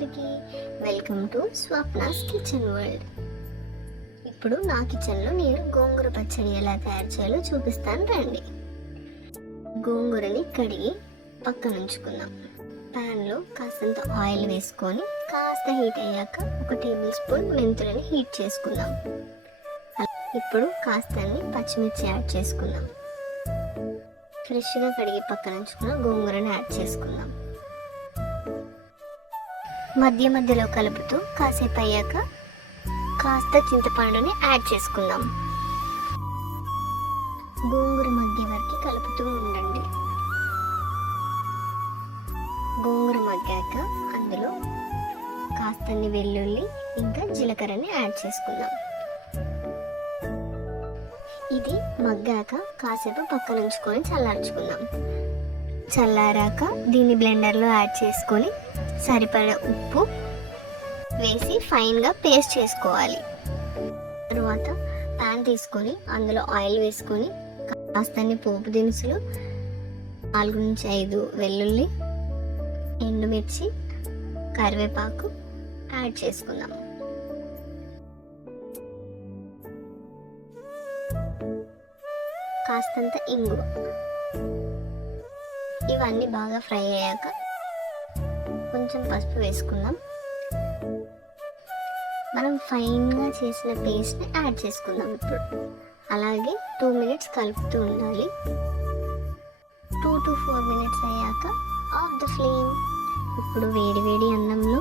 అందరికీ welcome to Swapna's kitchen world. ఇప్పుడు నా కిచెన్లో నేను గోంగూర పచ్చడి ఎలా తయారు చేయాలో చూపిస్తాను రండి. గోంగూరని కడిగి పక్కన ఉంచుకుందాం. ప్యాన్లో కాస్తంత ఆయిల్ వేసుకొని కాస్త హీట్ అయ్యాక 1 టేబుల్ స్పూన్ మెంతులని హీట్ చేసుకుందాం. ఇప్పుడు కాస్తని పచ్చిమిర్చి యాడ్ చేసుకుందాం. ఫ్రెష్గా కడిగి పక్కన ఉంచుకున్న గోంగూరని యాడ్ చేసుకుందాం. మధ్య మధ్యలో కలుపుతూ కాసేపు అయ్యాక కాస్త చింతపండుని యాడ్ చేసుకుందాం. గోంగూర మగ్గే వరకు కలుపుతూ ఉండండి. గోంగూర మగ్గాక అందులో కాస్తని వెల్లుల్లి ఇంకా జీలకర్రని యాడ్ చేసుకుందాం. ఇది మగ్గాక కాసేపు పక్కన ఉంచుకొని చల్లార్చుకుందాం. చల్లారాక దీన్ని బ్లెండర్లో యాడ్ చేసుకొని సరిపడా ఉప్పు వేసి ఫైన్గా పేస్ట్ చేసుకోవాలి. తరువాత ప్యాన్ తీసుకొని అందులో ఆయిల్ వేసుకొని కాస్తన్ని పోపు దినుసులు 4 నుంచి 5 వెల్లుల్లి, ఎండుమిర్చి, కరివేపాకు యాడ్ చేసుకుందాం. కాస్తంత ఇంగువ, ఇవన్నీ బాగా ఫ్రై అయ్యాక కొంచెం పసుపు వేసుకుందాం. మనం ఫైన్గా చేసిన పేస్ట్ని యాడ్ చేసుకుందాం. ఇప్పుడు అలాగే 2 మినిట్స్ కలుపుతూ ఉండాలి. 2 to 4 మినిట్స్ అయ్యాక ఆఫ్ ద ఫ్లేమ్. ఇప్పుడు వేడి వేడి అన్నంలో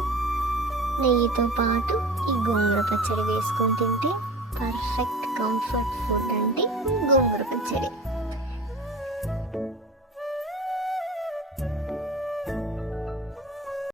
నెయ్యితో పాటు ఈ గోంగూర పచ్చడి వేసుకొని తింటే పర్ఫెక్ట్ కంఫర్ట్ ఫుడ్ అంటే గోంగూర పచ్చడి.